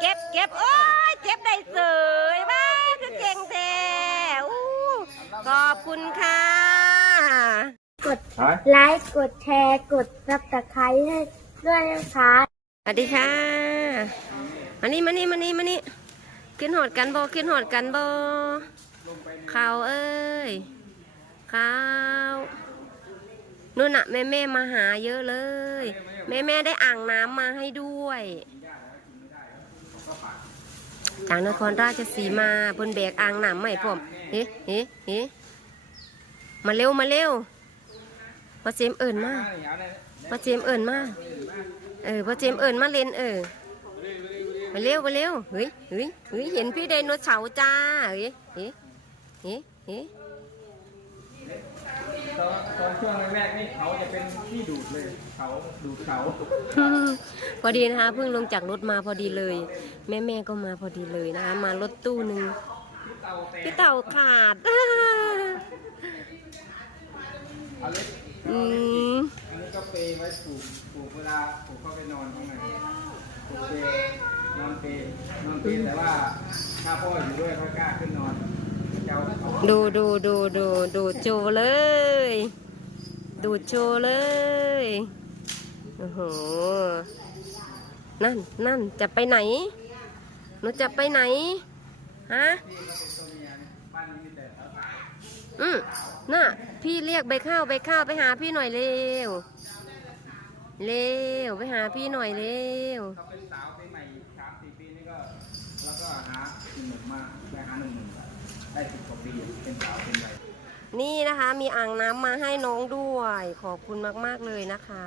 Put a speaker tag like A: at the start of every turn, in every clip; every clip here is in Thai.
A: เก็บเก็บโอ้ยเก็บได้เสยบ้าคือเก่งแท้อู้ขอบคุณค่ะ
B: กดไลค์กดแชร์กดซับสไครต์ให้ด้วยนะคะ
A: สวัสดีค่ะมานี่มานี่มานี่มานี่ขึ้นหอดกันบอขึ้นหอดกันบอข่าวเอ้ยข่าวนู่นน่ะแม่แม่ๆมาหาเยอะเลย แม่แม่ๆได้อ่างน้ำมาให้ด้วย จากนครราชสีมาเพิ่นแบกอ่างน้ำใหม่ผมเฮ้เฮ้เฮ้มาเร็วมาเร็วพระเจมเอิญมาพระเจมเอิญมาเออพอเจมเอิญมาเล่นเออมาเร็วมาเร็วเฮ้ยเฮ้ยเฮ้ยเห็นพี่ไดโนเสาร์จ้าเฮ้เฮ้ยเฮ้ยเฮ้ย
C: ตอนตอนช่วงแรกๆนี่เขาจะเป็นที่ดูดเลย เขาดูดเขา
A: พอดีนะคะเพิ่งลงจากรถมาพอดีเลย แม่แม่ๆก็มาพอดีเลยนะคะ มารถตู้หนึ่ง
C: เต่าแตก
A: พี่เต่าขาด
C: เอาเล็ก
A: อืม
C: อันนี้ก็เปรย์ไว้ปลูกปลูกเวลาปลูกเข้าไปนอนข้างในปลูกเปรย์นอนเปรย์นอนเปรย์แต่ว่าถ้าพ่ออยู่ด้วยเขากล้าขึ้นนอนเจ้าเขา
A: ดูดูดูดูดูโจเลย ดูโจเลย โอ้โห นั่นนั่นจะไปไหน หนูจะไปไหน ฮะ อืมน่ะ พี่เรียกใบข้าวใบข้าวไปหาพี่หน่อยเร็ว เร็วไปหาพี่หน่อยเร็ว
C: ได้สิบกว่าปีเป็นสาวเป็นใหญ่
A: นี่นะคะ มีอ่างน้ำมาให้น้องด้วย ขอบคุณมาก ๆ เลยนะคะ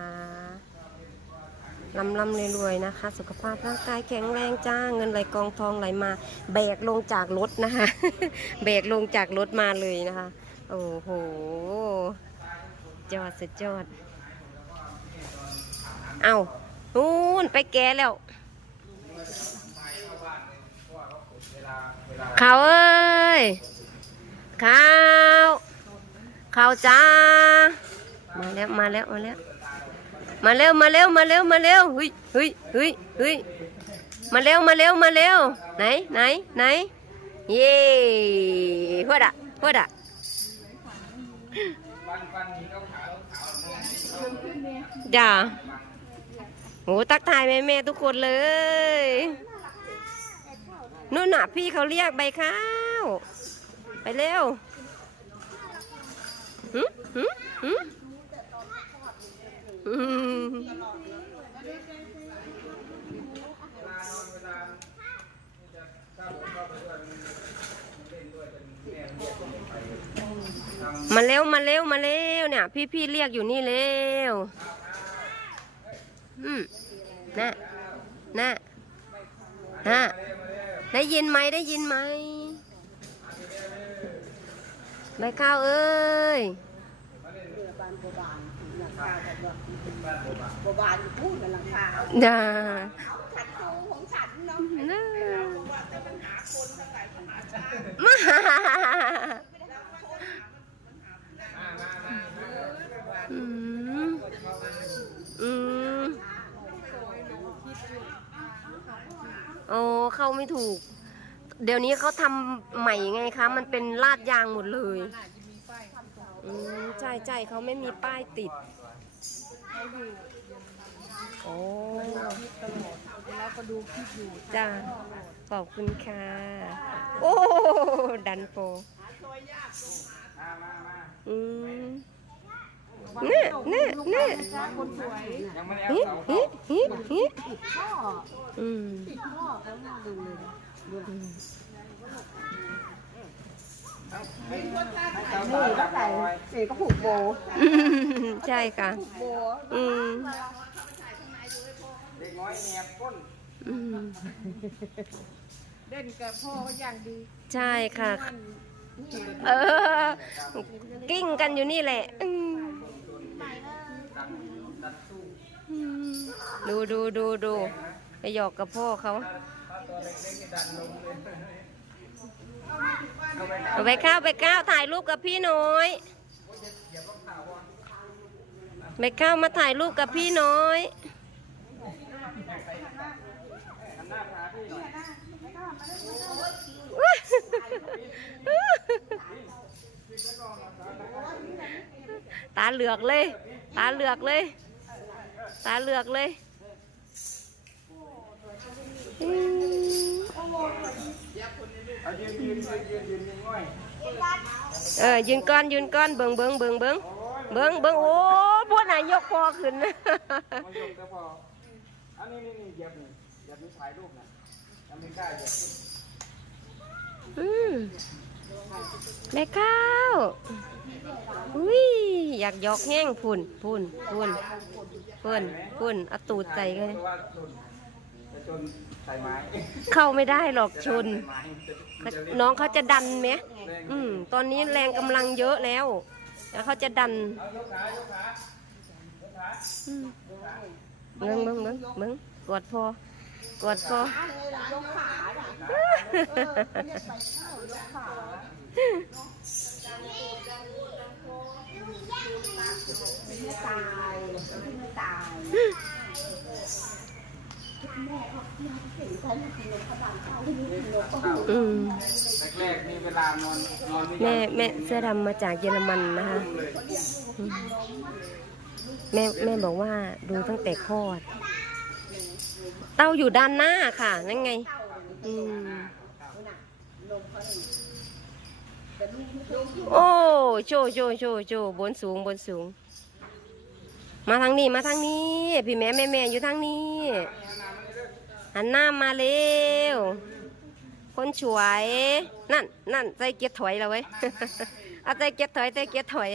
A: ลำลำรวยๆนะคะ สุขภาพร่างกายแข็งแรงจ้า เงินไหลกองทองไหลมา แบกลงจากรถนะคะ แบกลงจากรถมาเลยนะคะ โอ้โหจอดสุดยอด เอานู่นไปแกแล้ว เขาเอ้ย ข้าวข้าวจ้า มาแล้วมาแล้วมาแล้วมาเร็วมาเร็วมาเร็วมาเร็วเฮ้ยเฮ้ยเฮ้ยเฮ้ยมาเร็วมาเร็วมาเร็วไหนไหนไหนเย่หัวดะหัวดะ
C: บ้านบ้านนี้ก็ขาวขาว
A: จ้าโหตักทายแม่แม่ทุกคนเลยนู่นน่ะพี่เขาเรียกใบข้าว ไปเร็วหึหึหึอืมมาเร็วมาเร็วมาเร็วเนี่ย พี่พี่เรียกอยู่นี่เร็วอืมน่ะน่ะน่ะได้ยินไหมได้ยินไหม ใบข้าวเอ้ย
D: บวานพูดกับหลังคาเอา
A: น่ะ
D: ฉันเอาของฉันเนาะ
A: น่ะ
D: ว่าจะมันหาคนทั้งหลายปัญหาชาติ
A: มาอืมอืมโอ้เข้าไม่ถูก เดี๋ยวนี้เขาทำใหม่ไงคะ มันเป็นลาดยางหมดเลยอืมใช่ใช่เขาไม่มีป้ายติดโอ้แล้วก็ดูคลิปอยู่จ้าขอบคุณค่ะ โอ้ ดันโปอืมเนี่ยเนี่ยเนี่ย
C: ยังไม่ได้
A: ฮิ
C: เอาเสา
A: ฮิฮิฮิอืม
C: ให้สาวสาวจับเอาไว้
D: เอ๋ก็ผูกโบ
A: ใช่ค่ะ
D: โบ
A: อืม
C: เด็กน้อยแอบก้น
A: อืม
D: เด่นกับพ่ออย่างดี
A: ใช่ค่ะ เออ กิ้งกันอยู่นี่แหละดูดูดูดูไปหยอกกับพ่อเขา
C: เอา
A: ไปข้าวไปข้าวถ่ายรูปกับพี่น้อยไปข้าวมาถ่ายรูปกับพี่
C: น้อย
A: ตาเหลือกเลย ตาเหลือกเลย ตาเหลือกเลย
C: เอายืนยืนยืนยืนยืนยืนง่อย
A: เออยืนก้อนยืนก้อนเบิ่งเบิ่งเบิ่งเบิ่งเบิ่งเบิ่งโอ้พวกนายกพอขึ้น
C: มายกก็พออันนี้นี่นี่เหยียบนี่เหยียบนี่ถ่ายรูปนะยังไม่กล้าเหยียบ
A: อืมแม่ข้าวอุ้ยอยากยอกแห้งพุ่นพุ่นพุ่นพุ่นพุ่นเอาตูดใจกัน
C: เพราะว่าชน จะชนสายไม้
A: เข้าไม่ได้หรอกชน
C: สายไม้จะจะเล่น
A: น้องเขาจะดันไหม
C: แรง
A: อืม ตอนนี้แรงกำลังเยอะแล้ว แล้วเขาจะดัน
C: เอายกขายกขา
A: อืมเบิ้งเบิ้งเบิ้งเบิ้งกอดพอกอดพอ อืม
C: แรกๆมีเวลานอนนอนไม่
A: แม่
C: ยอม
A: แม่เสื้อดำมาจากเยอรมันนะคะอืมแม่แม่บอกว่าดูตั้งแต่คลอด เต้าอยู่ด้านหน้าค่ะนั่นไง อืมโอ้โชว์โชว์โชว์โชว์บนสูงบนสูง มาทางนี้มาทางนี้ พี่แม่แม่แม่อยู่ทางนี้ หันหน้ามาเร็ว คนสวย นั่นนั่นใจเกียร์ถอยแล้วเว้ยเอาใจเกียร์ถอยใจเกียร์ถอย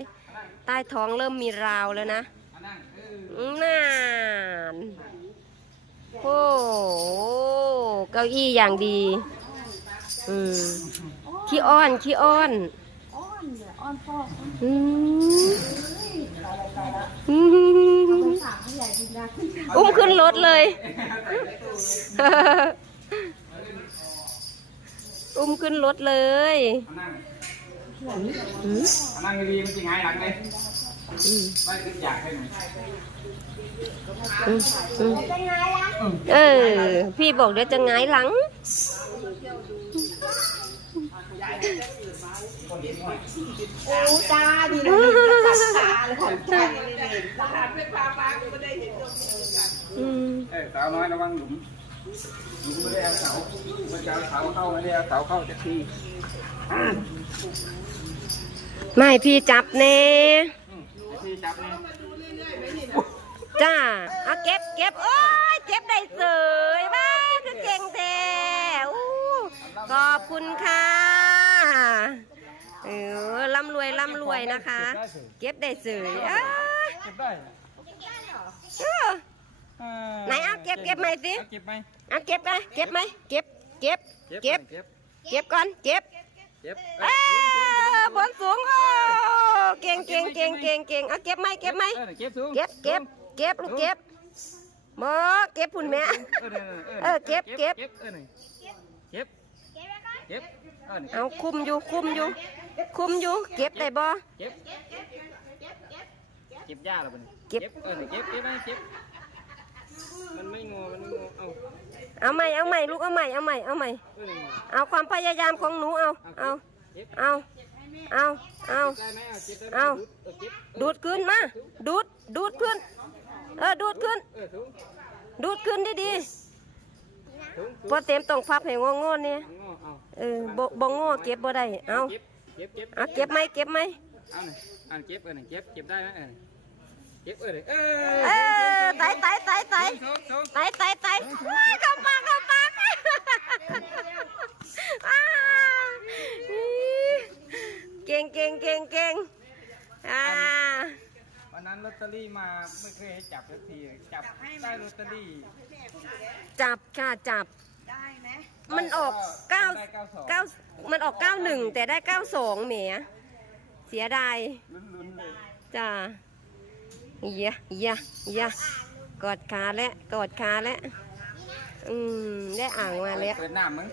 A: ใต้ท้องเริ่มมีราวแล้วนะ
C: อันนั่งเออ
A: น่านโอ้เก้าอี้อย่างดี อืมขี้อ้อนขี้อ้อน
B: อ้อนเนี่ยอ้อนพ่อ
A: อืมอืม
B: ฝากผู้ใหญ่ดีนะ
A: อุ้มขึ้นรถเลย อุ้มขึ้นรถเลย
C: อันนั่ง
A: อืม
C: อันนั่งดีๆมันจะหงายหลังเลย
A: อืม
C: ไม่คิดอยากให้หน่อย
A: อืมอืม
B: เป็นไงล่ะ
A: เออ พี่บอกเดี๋ยวจะหงายหลัง
B: โอ้จ้าดีเลยตาเลยของจ้า
A: อืม
C: เออสาวน้อยระวังหลุมหลุมไม่ได้เอาเสามันจะเอาเสาเข้าไม่ได้เอาเสาเข้าจากที่
A: ไม่พี่จับแน่
C: ที่จับนี่
A: จ้าเอาเก็บเก็บโอ้ยเก็บได้เสยว้าคือเก่งแท้อู้ขอบคุณค่ะ เออร่ำรวยร่ำรวยนะคะ เก็บได้เสยอ้า
C: เก็บได้
A: เออไหนเอาเก็บเก็บไหมสิ
C: เอาเก็บไหม
A: เอาเก็บไหมเก็บไหมเก็บเก็บเก็บ
C: เก็บ
A: เก็บก่อนเก็บ
C: เก็บ
A: เอ้ยบนสูงโอ้เก่งเก่งเก่งเก่งเก่งเอาเก็บไหมเก็บไหม
C: เออเก็บสูง
A: เก็บเก็บเก็บลูกเก็บหมอเก็บพุ่นแม่
C: เออ
A: เออเก็บเก็บ
C: เก็บเออหนึ่งเก็บเก็บ เอา
A: คุมอยู่คุมอยู่คุมอยู่เก็บได้บ่
C: เก็บเก็บหญ้าแล้วมัน
A: เก็บ
C: เออเก็บเก็บไหมเก็บมันไม่งอมันไม่งอเอา
A: เอาใหม่เอาใหม่ลูกเอาใหม่เอาใหม่เอาใหม่
C: เอา
A: ความพยายามของหนูเอาเอา
C: เอา
A: เอาเอา
C: เอาดู
A: ดขึ้นมาดูดดูดขึ้นเออดูดขึ้นดูดขึ้นดี
C: สู ง
A: ๆพอเต็มต้องพับให้งองๆเนี่ย
C: งอเอา
A: เออบ่บ่งอเก็บบ่ได้เอา
C: เก็บเก็บเก็บ
A: เอาเก็บไหมเก็บไหม
C: เอาหนึ่งเอาเก็บเออหนึ่งเก็บเก็บได้ไหมเออเก็บเออหนึ่งเอ
A: เอ
C: อ
A: อไต่ไต่ไต่ไต่
C: สูงสูง
A: ไต่ไต่ไต่ว้ายเข้าปากเข้าปากอ้าวเก่งเก่งเก่งเก่งอ่า
C: วันนั้นลอตเตอ รี่มาไม่เคยให้จับสักทีจับได้ลอตเตอรี่
A: จับค่ะจับมันออกเก้า
C: ได้เก้าสอง
A: เก้ามันออกเก้าหนึ่งแต่ได้เก้าสองแหมเสียดาย
C: ลุ้นๆเลย
A: จ้าเยะเยะเยะกอดขาแล้วกอดขาแล้วอืมได้อ่างมาแล้ว
C: เปิดหน้ามึง